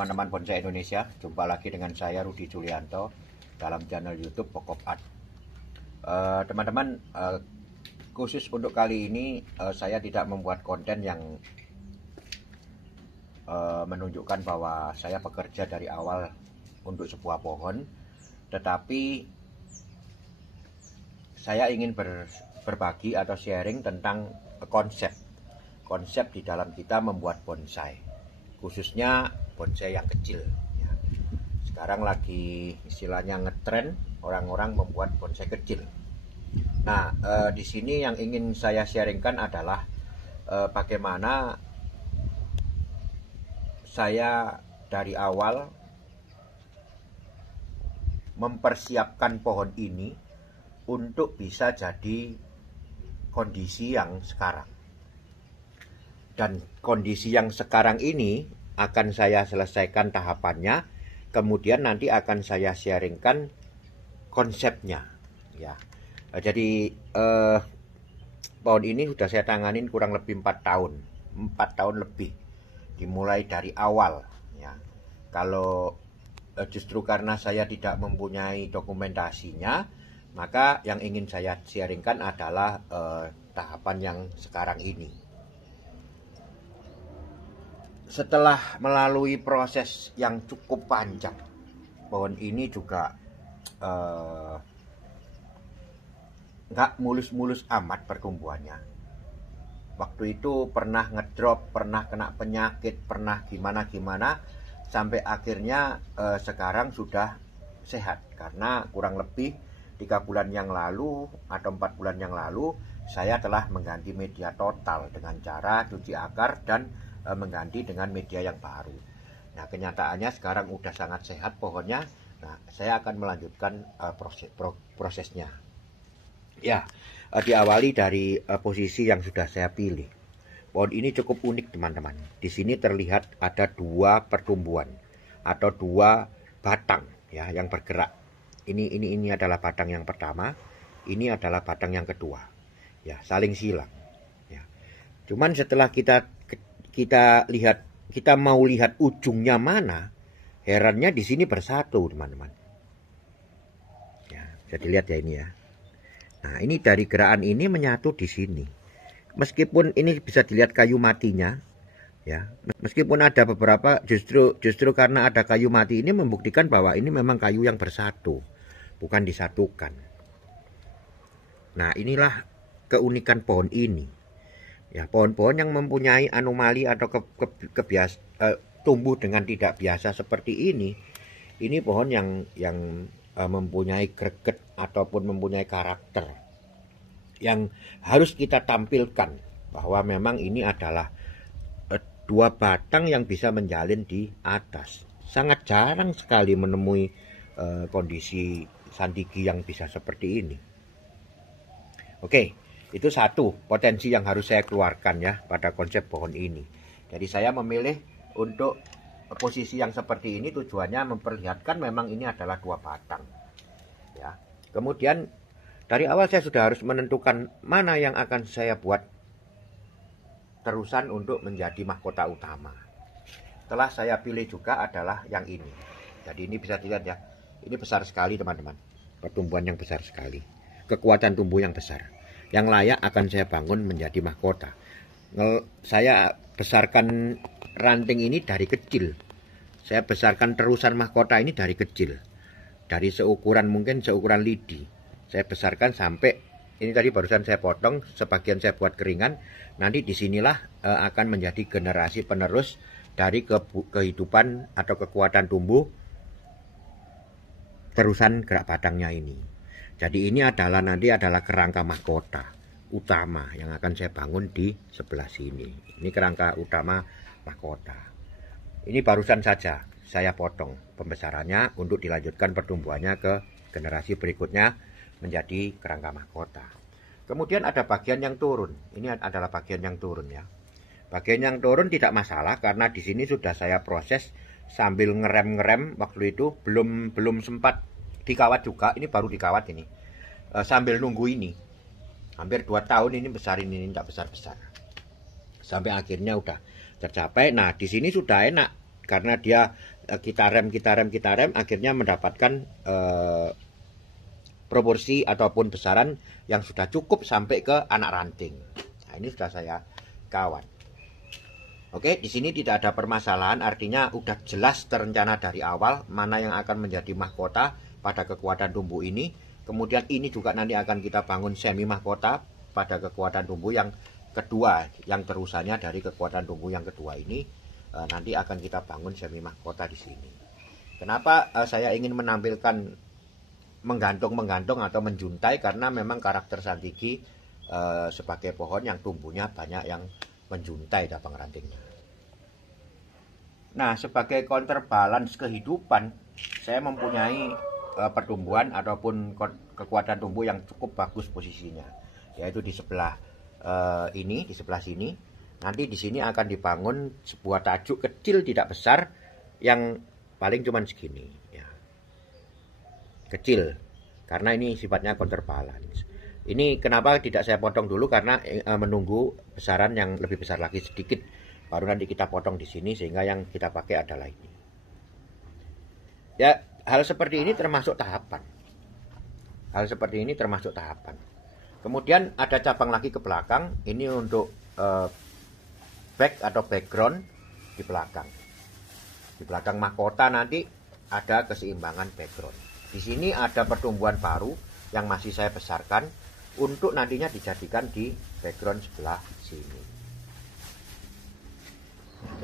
teman-teman bonsai Indonesia, jumpa lagi dengan saya Rudi Julianto dalam channel YouTube Pokok Art. Teman-teman, khusus untuk kali ini saya tidak membuat konten yang menunjukkan bahwa saya bekerja dari awal untuk sebuah pohon, tetapi saya ingin berbagi atau sharing tentang konsep di dalam kita membuat bonsai, khususnya bonsai yang kecil ya. Sekarang lagi istilahnya ngetren orang-orang membuat bonsai kecil. Nah, di sini yang ingin saya sharingkan adalah bagaimana saya dari awal mempersiapkan pohon ini untuk bisa jadi kondisi yang sekarang. Dan kondisi yang sekarang ini akan saya selesaikan tahapannya, kemudian nanti akan saya sharingkan konsepnya ya. Jadi pohon ini sudah saya tanganin kurang lebih 4 tahun lebih, dimulai dari awal ya. Kalau justru karena saya tidak mempunyai dokumentasinya, maka yang ingin saya sharingkan adalah tahapan yang sekarang ini. Setelah melalui proses yang cukup panjang, pohon ini juga nggak mulus-mulus amat pertumbuhannya. Waktu itu pernah ngedrop, pernah kena penyakit, pernah gimana-gimana, sampai akhirnya sekarang sudah sehat. Karena kurang lebih 3 bulan yang lalu atau 4 bulan yang lalu, saya telah mengganti media total dengan cara cuci akar dan mengganti dengan media yang baru. Nah, kenyataannya sekarang udah sangat sehat pohonnya. Nah, saya akan melanjutkan prosesnya. Ya, diawali dari posisi yang sudah saya pilih. Pohon ini cukup unik, teman-teman. Di sini terlihat ada 2 pertumbuhan atau 2 batang ya yang bergerak. Ini adalah batang yang pertama, ini adalah batang yang kedua. Ya, saling silang. Ya. Cuman setelah kita mau lihat ujungnya mana, herannya di sini bersatu, teman-teman. Ya, bisa dilihat ya ini ya. Nah, ini dari gerakan ini menyatu di sini. Meskipun ini bisa dilihat kayu matinya, ya. Meskipun ada beberapa, justru karena ada kayu mati ini membuktikan bahwa ini memang kayu yang bersatu, bukan disatukan. Nah, inilah keunikan pohon ini. Ya, pohon-pohon yang mempunyai anomali atau tumbuh dengan tidak biasa seperti ini pohon yang mempunyai greget ataupun mempunyai karakter yang harus kita tampilkan bahwa memang ini adalah 2 batang yang bisa menjalin di atas. Sangat jarang sekali menemui kondisi sandigi yang bisa seperti ini. Oke. Itu satu potensi yang harus saya keluarkan ya pada konsep pohon ini. Jadi saya memilih untuk posisi yang seperti ini tujuannya memperlihatkan memang ini adalah 2 batang. Ya. Kemudian dari awal saya sudah harus menentukan mana yang akan saya buat terusan untuk menjadi mahkota utama. Setelah saya pilih juga adalah yang ini. Jadi ini bisa dilihat ya. Ini besar sekali, teman-teman. Pertumbuhan yang besar sekali. Kekuatan tumbuh yang besar. Yang layak akan saya bangun menjadi mahkota. Saya besarkan ranting ini dari kecil. Saya besarkan terusan mahkota ini dari kecil. Dari mungkin seukuran lidi. Saya besarkan sampai, ini tadi barusan saya potong, sebagian saya buat keringan. Nanti disinilah akan menjadi generasi penerus dari kehidupan atau kekuatan tumbuh terusan gerak batangnya ini. Jadi ini nanti adalah kerangka mahkota utama yang akan saya bangun di sebelah sini. Ini kerangka utama mahkota. Ini barusan saja saya potong pembesarannya untuk dilanjutkan pertumbuhannya ke generasi berikutnya menjadi kerangka mahkota. Kemudian ada bagian yang turun. Ini adalah bagian yang turun ya. Bagian yang turun tidak masalah karena di sini sudah saya proses sambil ngerem waktu itu belum sempat dikawat juga, ini baru dikawat ini. Sambil nunggu ini. Hampir 2 tahun ini besarin ini tidak besar-besar. Sampai akhirnya udah tercapai. Nah, di sini sudah enak karena dia kita rem, akhirnya mendapatkan proporsi ataupun besaran yang sudah cukup sampai ke anak ranting. Nah, ini sudah saya kawat. Oke, di sini tidak ada permasalahan, artinya udah jelas terencana dari awal mana yang akan menjadi mahkota pada kekuatan tumbuh ini. Kemudian ini juga nanti akan kita bangun semi mahkota pada kekuatan tumbuh yang kedua, yang terusannya dari kekuatan tumbuh yang kedua ini. Nanti akan kita bangun semi mahkota di sini. Kenapa saya ingin menampilkan menggantung atau menjuntai? Karena memang karakter santiki sebagai pohon yang tumbuhnya banyak yang menjuntai cabang rantingnya. Nah, sebagai counterbalance kehidupan, saya mempunyai pertumbuhan ataupun kekuatan tumbuh yang cukup bagus posisinya, yaitu di sebelah ini, di sebelah sini. Nanti di sini akan dibangun sebuah tajuk kecil tidak besar yang paling cuman segini, ya. Kecil, karena ini sifatnya counterbalance. Ini kenapa tidak saya potong dulu, karena menunggu besaran yang lebih besar lagi sedikit, baru nanti kita potong di sini, sehingga yang kita pakai adalah ini. Ya, hal seperti ini termasuk tahapan. Kemudian ada cabang lagi ke belakang. Ini untuk back atau background di belakang. Di belakang mahkota nanti ada keseimbangan background. Di sini ada pertumbuhan baru yang masih saya besarkan untuk nantinya dijadikan di background sebelah sini.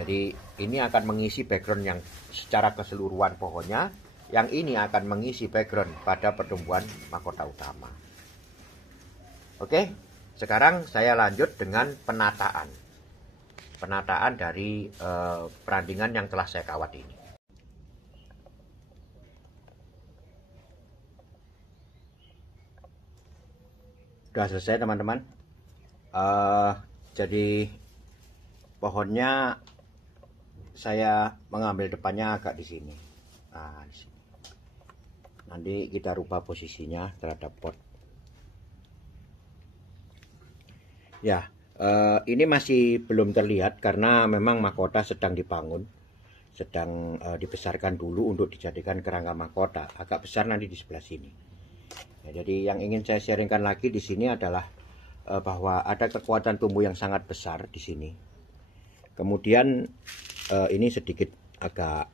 Jadi ini akan mengisi background yang secara keseluruhan pohonnya. Yang ini akan mengisi background pada pertumbuhan mahkota utama. Oke, sekarang saya lanjut dengan penataan. Penataan dari perandingan yang telah saya kawat ini. Sudah selesai teman-teman. Jadi pohonnya saya mengambil depannya agak di sini. Nah, di sini. Nanti kita rubah posisinya terhadap pot. Ya, ini masih belum terlihat karena memang mahkota sedang dibangun, sedang dibesarkan dulu untuk dijadikan kerangka mahkota. Agak besar nanti di sebelah sini. Ya, jadi yang ingin saya sharingkan lagi di sini adalah bahwa ada kekuatan tumbuh yang sangat besar di sini. Kemudian ini sedikit agak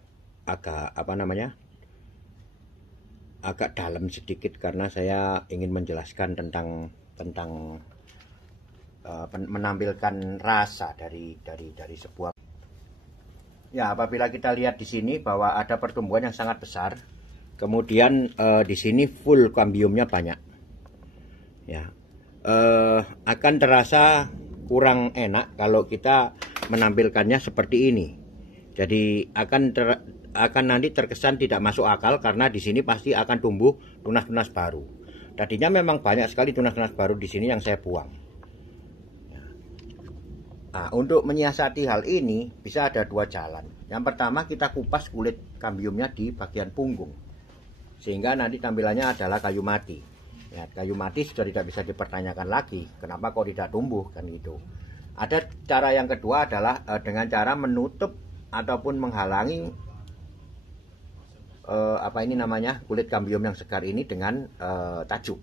agak dalam sedikit karena saya ingin menjelaskan tentang menampilkan rasa dari sebuah. Ya, apabila kita lihat di sini bahwa ada pertumbuhan yang sangat besar, kemudian di sini full kambiumnya banyak, ya, akan terasa kurang enak kalau kita menampilkannya seperti ini. Jadi akan nanti terkesan tidak masuk akal karena di sini pasti akan tumbuh tunas-tunas baru. Tadinya memang banyak sekali tunas-tunas baru di sini yang saya buang. Nah, untuk menyiasati hal ini bisa ada dua jalan. Yang pertama, kita kupas kulit kambiumnya di bagian punggung, sehingga nanti tampilannya adalah kayu mati. Ya, kayu mati sudah tidak bisa dipertanyakan lagi, kenapa kok tidak tumbuh, kan gitu. Ada cara yang kedua adalah dengan cara menutup ataupun menghalangi kulit kambium yang segar ini dengan tajuk.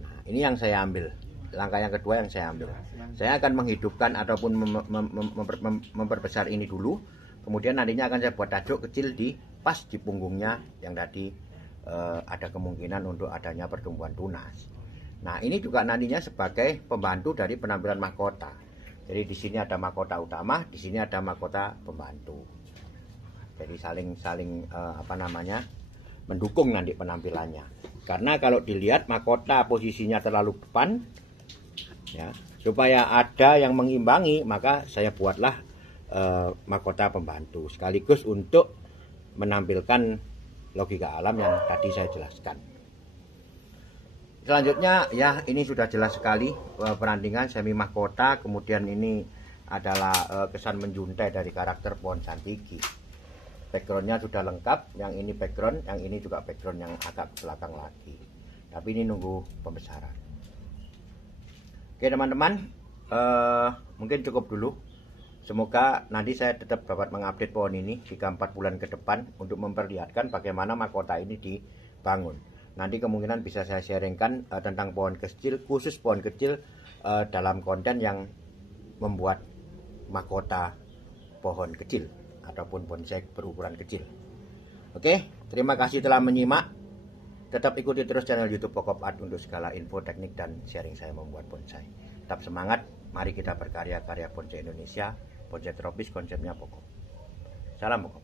Nah, ini yang saya ambil. Langkah yang kedua yang saya ambil. Saya akan menghidupkan ataupun memperbesar ini dulu. Kemudian nantinya akan saya buat tajuk kecil di pas di punggungnya yang tadi ada kemungkinan untuk adanya pertumbuhan tunas. Nah, ini juga nantinya sebagai pembantu dari penampilan mahkota. Jadi di sini ada mahkota utama, di sini ada mahkota pembantu. Jadi saling mendukung nanti penampilannya. Karena kalau dilihat mahkota posisinya terlalu depan, ya, supaya ada yang mengimbangi, maka saya buatlah mahkota pembantu sekaligus untuk menampilkan logika alam yang tadi saya jelaskan. Selanjutnya, ya, ini sudah jelas sekali perandingan semi mahkota. Kemudian ini adalah kesan menjuntai dari karakter pohon santiki. Backgroundnya sudah lengkap, yang ini background, yang ini juga background yang agak belakang lagi. Tapi ini nunggu pembesaran. Oke teman-teman, mungkin cukup dulu. Semoga nanti saya tetap dapat mengupdate pohon ini 3-4 bulan ke depan untuk memperlihatkan bagaimana mahkota ini dibangun. Nanti kemungkinan bisa saya sharingkan tentang pohon kecil, khusus pohon kecil dalam konten yang membuat mahkota pohon kecil ataupun bonsai berukuran kecil. Oke, terima kasih telah menyimak. Tetap ikuti terus channel YouTube Pokop Art untuk segala info, teknik, dan sharing saya membuat bonsai. Tetap semangat, mari kita berkarya-karya bonsai Indonesia, bonsai tropis konsepnya pokok. Salam pokok.